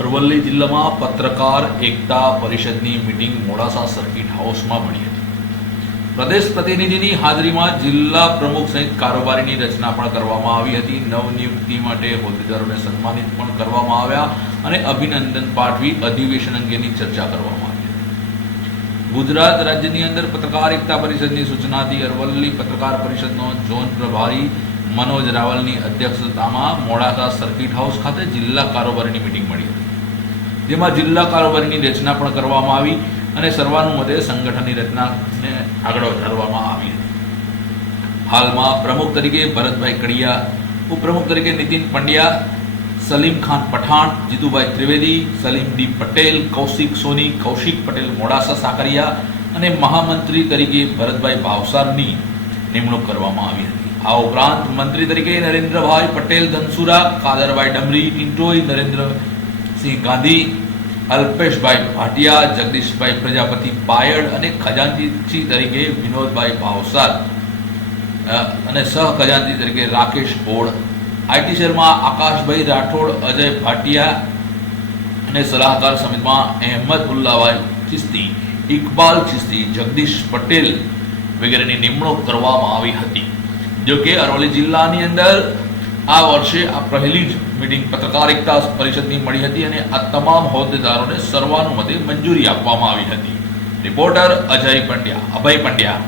અરવલ્લી જિલ્લામાં પત્રકાર એકતા પરિષદની મીટિંગ મોડાસા સર્કિટ હાઉસમાં મળી હતી. પ્રદેશ પ્રતિનિધિની હાજરીમાં જિલ્લા પ્રમુખ સહિત કારોબારીની રચના પણ કરવામાં આવી હતી. નવનિયુક્તિ માટે હોદ્દેદારોને સન્માનિત પણ કરવામાં આવ્યા અને અભિનંદન પાઠવી અધિવેશન અંગેની ચર્ચા કરવામાં આવી હતી. ગુજરાત રાજ્યની અંદર પત્રકાર એકતા પરિષદની સૂચનાથી અરવલ્લી પત્રકાર પરિષદનો ઝોન પ્રભારી મનોજ રાવલની અધ્યક્ષતામાં મોડાસા સર્કિટ હાઉસ ખાતે જિલ્લા કારોબારીની મીટિંગ મળી હતી, જેમાં જિલ્લા કારોબારીની રચના પણ કરવામાં આવી અને સર્વાનુમતે સંગઠનની રચનાને આગળ વધારવામાં આવી હતી. હાલમાં પ્રમુખ તરીકે ભરતભાઈ કડિયા, ઉપપ્રમુખ તરીકે નીતિન પંડ્યા, સલીમ ખાન પઠાણ, જીતુભાઈ ત્રિવેદી, સલીમ ડી પટેલ, કૌશિક સોની, કૌશિક પટેલ મોડાસા સાકરિયા અને મહામંત્રી તરીકે ભરતભાઈ ભાવસારની નિમણૂક કરવામાં આવી હતી. આ ઉપરાંત મંત્રી તરીકે નરેન્દ્રભાઈ પટેલ ધનસુરા, કાદરભાઈ ડમરી, ટિન્ટોઈ, નરેન્દ્રસિંહ ગાંધી, અલ્પેશભાઈ ભાટિયા, જગદીશભાઈ પ્રજાપતિ પાયડ અને ખજાનચી તરીકે વિનોદભાઈ ભાવસાર અને સહ ખજાનચી તરીકે રાકેશ ઓડ, આઈટી શેરમાં આકાશભાઈ રાઠોડ, અજય ભાટિયા અને સલાહકાર સમિતિમાં અહેમદુલ્લાભાઈ ચિસ્તી, ઇકબાલ ચિસ્તી, જગદીશ પટેલ વગેરેની નિમણૂક કરવામાં આવી હતી. જો કે અરવલ્લી જિલ્લાની અંદર આ વર્ષે આ પહેલી જ મીટિંગ પત્રકાર એકતા પરિષદની મળી હતી અને આ તમામ હોદ્દેદારોને સર્વાનુમતે મંજૂરી આપવામાં આવી હતી. રિપોર્ટર અભય પંડ્યા.